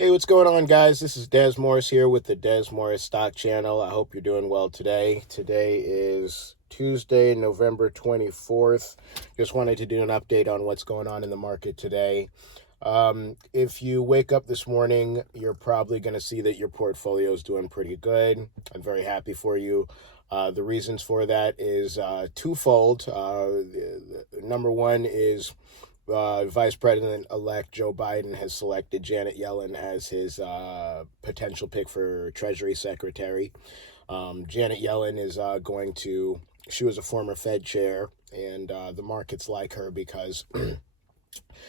Hey, what's going on, guys? This is Des Morris here with the Des Morris Stock Channel. I hope you're doing well today. Today is Tuesday, November 24th. Just wanted to do an update on what's going on in the market today. If you wake up this morning, you're probably going to see that your portfolio is doing pretty good. I'm very happy for you. The reasons for that is twofold. Number one is Vice President-elect Joe Biden has selected Janet Yellen as his potential pick for Treasury Secretary. Janet Yellen is she was a former Fed chair, and the markets like her because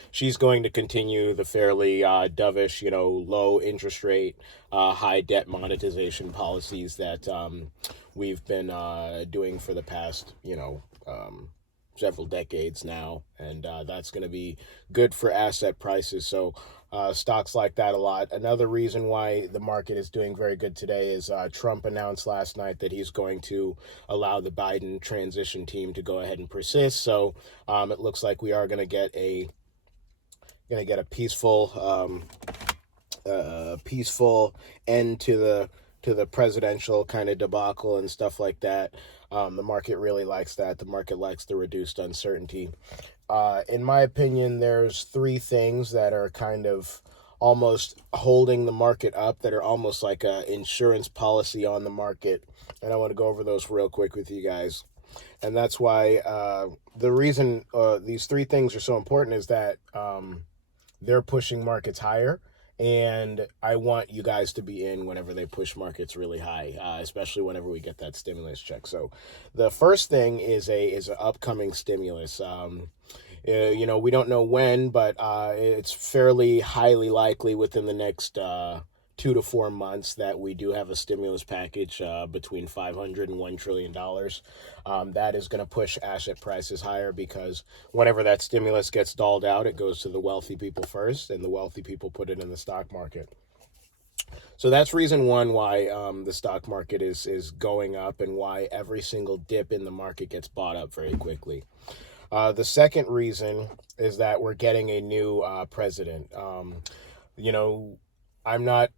she's going to continue the fairly dovish, low interest rate, high debt monetization policies that we've been doing for the past, several decades now, and that's going to be good for asset prices. So stocks like that a lot. Another reason why the market is doing very good today is Trump announced last night that he's going to allow the Biden transition team to go ahead and persist. So it looks like we are going to get a peaceful end to the presidential kind of debacle and stuff like that. The market really likes that. The market likes the reduced uncertainty. In my opinion, there's three things that are kind of almost holding the market up, that are almost like an insurance policy on the market. And I want to go over those real quick with you guys. And that's why the reason these three things are so important is that they're pushing markets higher. And I want you guys to be in whenever they push markets really high, especially whenever we get that stimulus check. So the first thing is an upcoming stimulus. We don't know when, but it's fairly highly likely within the next 2 to 4 months that we do have a stimulus package between $500 and $1 trillion. That is going to push asset prices higher because whenever that stimulus gets dolled out, it goes to the wealthy people first, and the wealthy people put it in the stock market. So that's reason one why the stock market is going up, and why every single dip in the market gets bought up very quickly. The second reason is that we're getting a new president. I'm not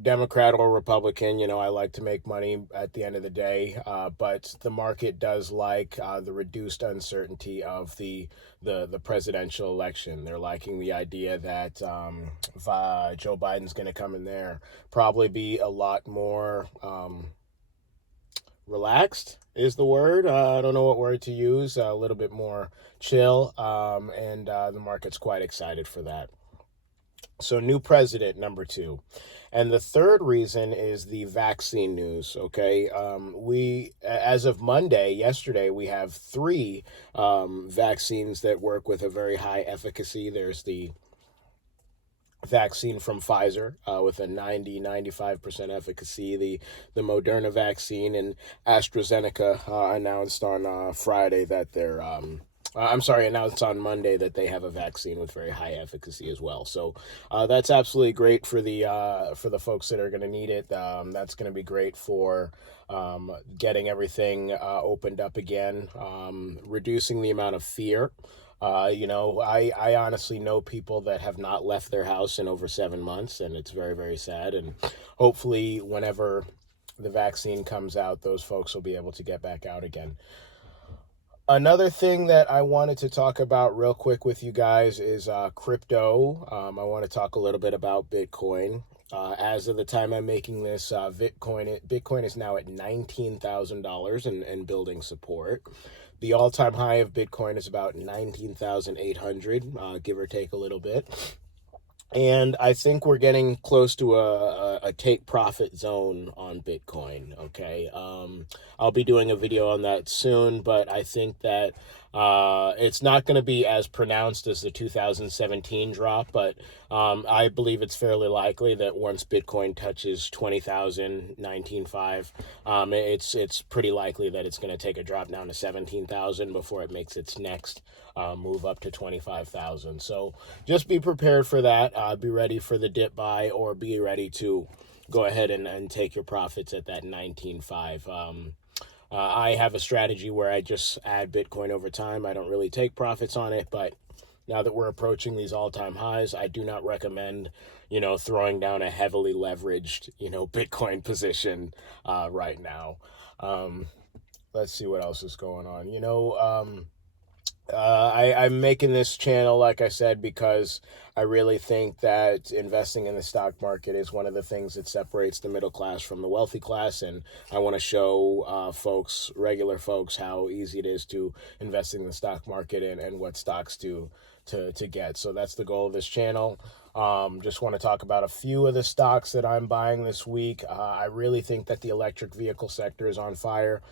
Democrat or Republican. I like to make money at the end of the day, but the market does like the reduced uncertainty of the presidential election. They're liking the idea that Joe Biden's going to come in there, probably be a lot more relaxed is the word. I don't know what word to use. A little bit more chill, and the market's quite excited for that. So new president, number two. And the third reason is the vaccine news, okay? As of yesterday, we have three vaccines that work with a very high efficacy. There's the vaccine from Pfizer with a 95% efficacy, the Moderna vaccine, and AstraZeneca announced on Friday that they're announced on Monday that they have a vaccine with very high efficacy as well. So that's absolutely great for the folks that are going to need it. That's going to be great for getting everything opened up again, reducing the amount of fear. I honestly know people that have not left their house in over 7 months, and it's very, very sad. And hopefully whenever the vaccine comes out, those folks will be able to get back out again. Another thing that I wanted to talk about real quick with you guys is crypto. I want to talk a little bit about Bitcoin. As of the time I'm making this, Bitcoin is now at $19,000 and building support. The all-time high of Bitcoin is about 19,800, give or take a little bit. And I think we're getting close to a take profit zone on Bitcoin, okay? I'll be doing a video on that soon, but I think that it's not going to be as pronounced as the 2017 drop, but I believe it's fairly likely that once Bitcoin touches 20,000, 19.5, it's pretty likely that it's going to take a drop down to 17,000 before it makes its next move up to 25,000. So just be prepared for that. Be ready for the dip buy, or be ready to go ahead and take your profits at that 19.5. I have a strategy where I just add Bitcoin over time. I don't really take profits on it, but Now that we're approaching these all-time highs, I do not recommend, throwing down a heavily leveraged, Bitcoin position right now. Um, let's see what else is going on. I'm making this channel, like I said, because I really think that investing in the stock market is one of the things that separates the middle class from the wealthy class. And I want to show regular folks, how easy it is to invest in the stock market and what stocks to get. So that's the goal of this channel. Just want to talk about a few of the stocks that I'm buying this week. I really think that the electric vehicle sector is on fire.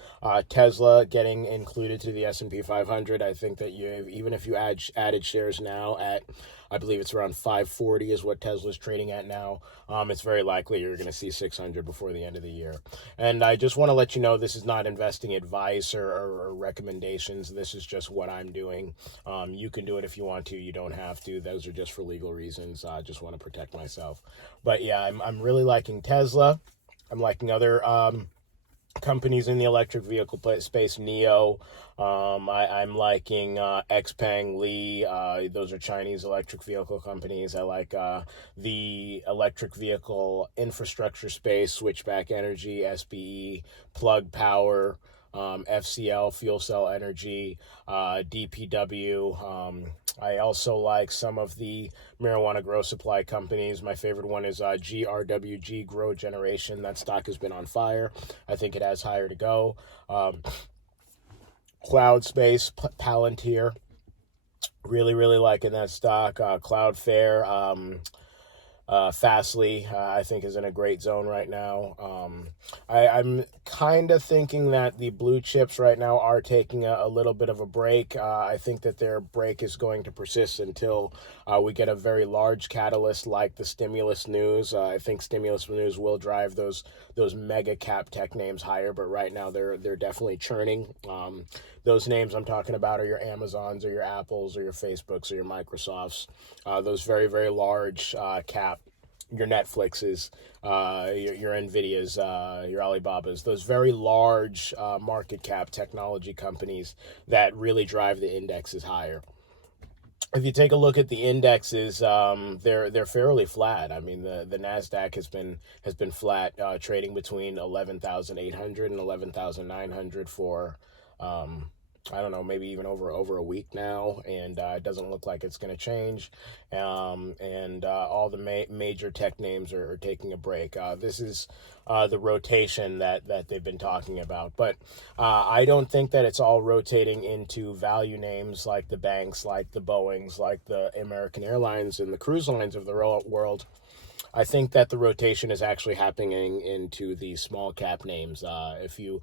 Tesla getting included to the S&P 500. I think that even if you added shares now at, I believe it's around 540 is what Tesla's trading at now. It's very likely you're going to see 600 before the end of the year. And I just want to let you know, this is not investing advice or recommendations. This is just what I'm doing. You can do it if you want to. You don't have to. Those are just for legal reasons. I just want to protect myself. But yeah, I'm really liking Tesla. I'm liking other companies in the electric vehicle space. NIO. I'm liking Xpeng, Li. Those are Chinese electric vehicle companies. I like the electric vehicle infrastructure space, Switchback Energy, SBE, Plug Power, FCL, Fuel Cell Energy, DPW. I also like some of the marijuana grow supply companies. My favorite one is GRWG, Grow Generation. That stock has been on fire. I think it has higher to go. Cloud Space, Palantir. Really, really liking that stock. Cloudflare. Fastly, I think, is in a great zone right now. I'm kind of thinking that the blue chips right now are taking a little bit of a break. I think that their break is going to persist until we get a very large catalyst like the stimulus news. I think stimulus news will drive those mega cap tech names higher, but right now they're definitely churning. Those names I'm talking about are your Amazons or your Apples or your Facebooks or your Microsofts. Those very, very large cap, your Netflixes, your Nvidias, your Alibabas, those very large market cap technology companies that really drive the indexes higher. If you take a look at the indexes, they're fairly flat. I mean, the Nasdaq has been flat, trading between 11,800 and 11,900 for I don't know, maybe even over a week now, and it doesn't look like it's going to change. And all the major tech names are taking a break. This is the rotation that they've been talking about, but I don't think that it's all rotating into value names like the banks, like the Boeings, like the American Airlines and the cruise lines of the world. I think that the rotation is actually happening into the small cap names. If you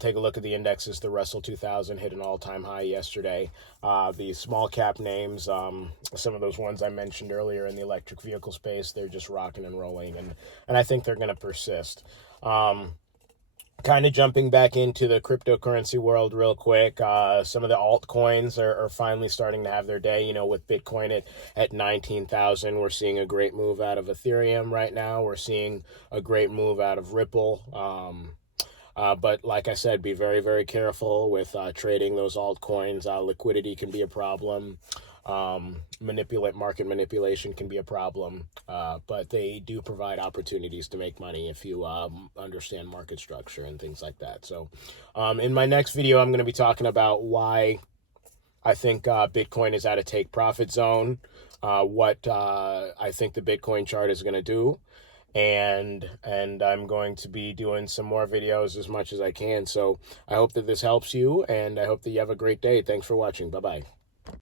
take a look at the indexes, the Russell 2000 hit an all-time high yesterday. The small cap names, some of those ones I mentioned earlier in the electric vehicle space, they're just rocking and rolling, and I think they're going to persist. Kind of jumping back into the cryptocurrency world real quick. Some of the altcoins are finally starting to have their day. With Bitcoin at 19,000, we're seeing a great move out of Ethereum right now. We're seeing a great move out of Ripple. But like I said, be very, very careful with trading those altcoins. Liquidity can be a problem. Market manipulation can be a problem, but they do provide opportunities to make money if you understand market structure and things like that. So in my next video, I'm going to be talking about why I think Bitcoin is at a take profit zone, what I think the Bitcoin chart is going to do, and I'm going to be doing some more videos as much as I can. So I hope that this helps you, and I hope that you have a great day. Thanks for watching. Bye-bye.